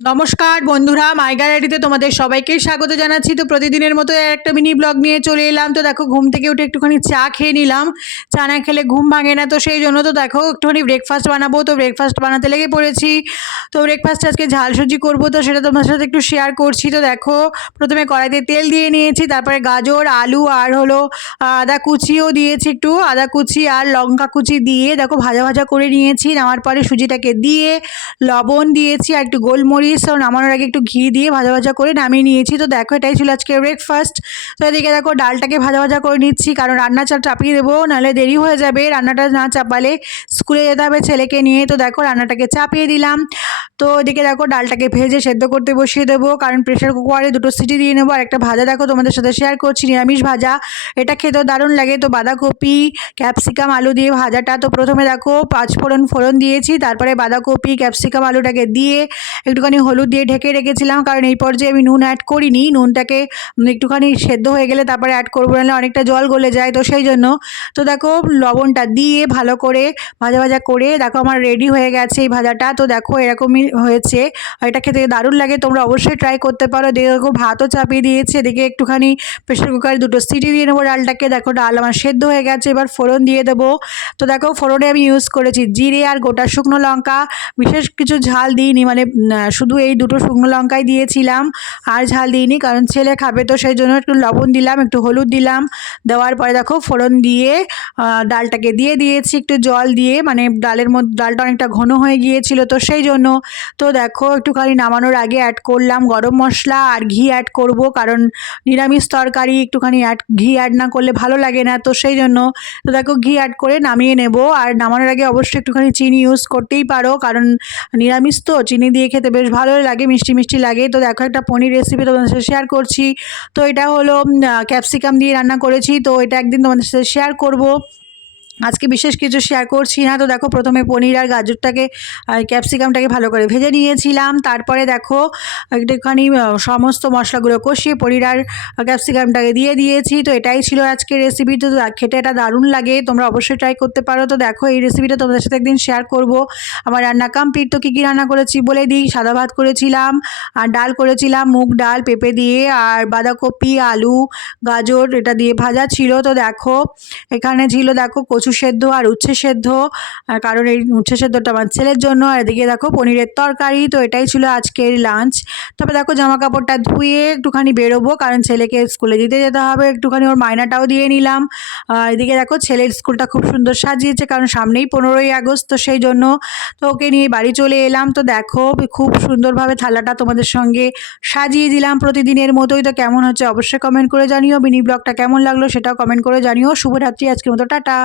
নমস্কার বন্ধুরা মাই গ্যালারিতে তোমাদের সবাইকে স্বাগত জানাচ্ছি। তো প্রতিদিনের মতো একটা মিনি ব্লগ নিয়ে চলে এলাম। তো দেখো, ঘুম থেকে উঠে একটুখানি চা খেয়ে নিলাম। চা না খেলে ঘুম ভাঙে না। তো সেই জন্য তো দেখো, একটুখানি ব্রেকফাস্ট বানাবো। তো ব্রেকফাস্ট বানাতে লেগে পড়েছি। তো ব্রেকফাস্ট আজকে ঝাল সুজি করব। তো সেটা তোমার সাথে একটু শেয়ার করছি। তো দেখো, প্রথমে কড়াইতে তেল দিয়ে নিয়েছি। তারপরে গাজর, আলু, আর হলো আদা কুচিও দিয়েছি একটু। আদা কুচি আর লঙ্কা কুচি দিয়ে দেখো, ভাজা ভাজা করে নিয়েছি। নেওয়ার পরে সুজিটাকে দিয়ে লবণ দিয়েছি আর একটু গোলমরিচ তো নামানোর আগে একটু ঘি দিয়ে ভাজা ভাজা করে নামিয়ে নিয়েছি। তো দেখো, এটাই ছিল আজকে ব্রেকফাস্ট তো এদিকে দেখো, ডালটাকে ভাজা ভাজা করে নিচ্ছি, কারণ রান্না চাল চাপিয়ে দেবো, নাহলে দেরি হয়ে যাবে। রান্নাটা না চাপালে স্কুলে যেতে হবে ছেলেকে নিয়ে। তো দেখো, রান্নাটাকে চাপিয়ে দিলাম। তো এদিকে দেখো ডালটাকে ভেজে সেদ্ধ করতে বসিয়ে দেবো, কারণ প্রেশার কুকারে দুটো সিটি দিয়ে নেব, আর একটা ভাজা দেখো তোমাদের সাথে শেয়ার করছি, নিরামিষ ভাজা। এটা খেতেও দারুণ লাগে, তো বাঁধাকপি ক্যাপসিকাম আলু দিয়ে ভাজাটা। তো প্রথমে দেখো পাঁচ ফোড়ন ফোড়ন দিয়েছি, তারপরে বাঁধাকপি ক্যাপসিকাম আলুটাকে দিয়ে একটুখানি হলুদ দিয়ে ঢেকে রেখেছিলাম, কারণ এই পর্যায়ে আমি নুন অ্যাড করিনি, নুনটাকে একটুখানি সেদ্ধ হয়ে গেলে তারপরে অ্যাড করব, নাহলে অনেকটা জল গলে যায়, তো সেই জন্য। তো দেখো লবণটা দিয়ে ভালো করে ভাজা ভাজা করে, দেখো আমার রেডি হয়ে গেছে এই ভাজাটা, তো দেখো এরকমই হয়েছে। এটা খেতে দারুণ লাগে, তোমরা অবশ্যই ট্রাই করতে পারো। দেখো ভাতও চাপিয়ে দিয়েছে, এদিকে একটুখানি প্রেশার কুকারে দুটো সিটি দিয়ে নেব ডালটাকে। দেখো ডাল আমার সেদ্ধ হয়ে গেছে, এবার ফোড়ন দিয়ে দেবো। তো দেখো ফোড়নে আমি ইউজ করেছি জিরে আর গোটা শুকনো লঙ্কা। বিশেষ কিছু ঝাল দিইনি মানে শুধু এই দুটো শুকনো লঙ্কাই দিয়েছিলাম। আর ঝাল দিইনি, কারণ ছেলে খাবে তো সেই জন্য একটু লবণ দিলাম, একটু হলুদ দিলাম। দেওয়ার পরে দেখো ফোড়ন দিয়ে ডালটাকে দিয়ে দিয়েছি একটু জল দিয়ে। মানে ডালের মধ্যে, ডালটা অনেকটা ঘন হয়ে গিয়েছিল তো সেই জন্য। তো দেখো, একটুখানি নামানোর আগে অ্যাড করলাম গরম মশলা আর ঘি অ্যাড করব, কারণ নিরামিষ তরকারি একটুখানি অ্যাড ঘি অ্যাড না করলে ভালো লাগে না, তো সেই জন্য তো দেখো ঘি অ্যাড করে নামিয়ে নেব। আর নামানোর আগে অবশ্যই একটুখানি চিনি ইউজ করতেই পারো, কারণ নিরামিষ তো, চিনি দিয়ে খেতে বেশ ভালোই লাগে, মিষ্টি মিষ্টি লাগে। তো দেখো একটা পনির রেসিপি তোমাদের সাথে শেয়ার করছি। তো এটা হলো ক্যাপসিকাম দিয়ে রান্না করেছি, তো এটা একদিন তোমাদের সাথে শেয়ার করব। আজকে বিশেষ কিছু শেয়ার করছি না। তো দেখো, প্রথমে পনির আর গাজরটাকে ক্যাপসিকামটাকে ভালো করে ভেজে নিয়েছিলাম। তারপরে দেখো, একটুখানি সমস্ত মশলাগুলো কষিয়ে পনির আর ক্যাপসিকামটাকে দিয়ে দিয়েছি। তো এটাই ছিল আজকে রেসিপি তো খেতে এটা দারুণ লাগে। তোমরা অবশ্যই ট্রাই করতে পারো। তো দেখো, এই রেসিপিটা তোমাদের সাথে একদিন শেয়ার করব। আমার রান্না কমপ্লিট তো কী কী রান্না করেছি বলে দিই? সাদা ভাত করেছিলাম, আর ডাল করেছিলাম, মুগ ডাল, পেঁপে দিয়ে, আর বাঁধাকপি, আলু, গাজর, এটা দিয়ে ভাজা ছিল। তো দেখো, এখানে ছিল, দেখো কচু কচু সেদ্ধ আর উচ্ছে সেদ্ধ কারণ এই উচ্ছে সেদ্ধটা আমার ছেলের জন্য। আর এদিকে দেখো, পনিরের তরকারি। তো এটাই ছিল আজকের লাঞ্চ তবে দেখো জামা কাপড়টা ধুয়ে একটুখানি বেরোবো। কারণ ছেলেকে স্কুলে দিতে যেতে হবে। একটুখানি ওর মায়নাটাও দিয়ে নিলাম। এদিকে দেখো, ছেলের স্কুলটা খুব সুন্দর সাজিয়েছে। কারণ সামনেই পনেরোই আগস্ট, তো সেই জন্য তো ওকে নিয়ে বাড়ি চলে এলাম। তো দেখো, খুব সুন্দরভাবে থালাটা তোমাদের সঙ্গে সাজিয়ে দিলাম প্রতিদিনের মতোই। তো কেমন হচ্ছে অবশ্যই কমেন্ট করে জানিও। মিনি ব্লগটা কেমন লাগল সেটাও কমেন্ট করে জানিও। শুভরাত্রি, আজকের মতো, টাটা।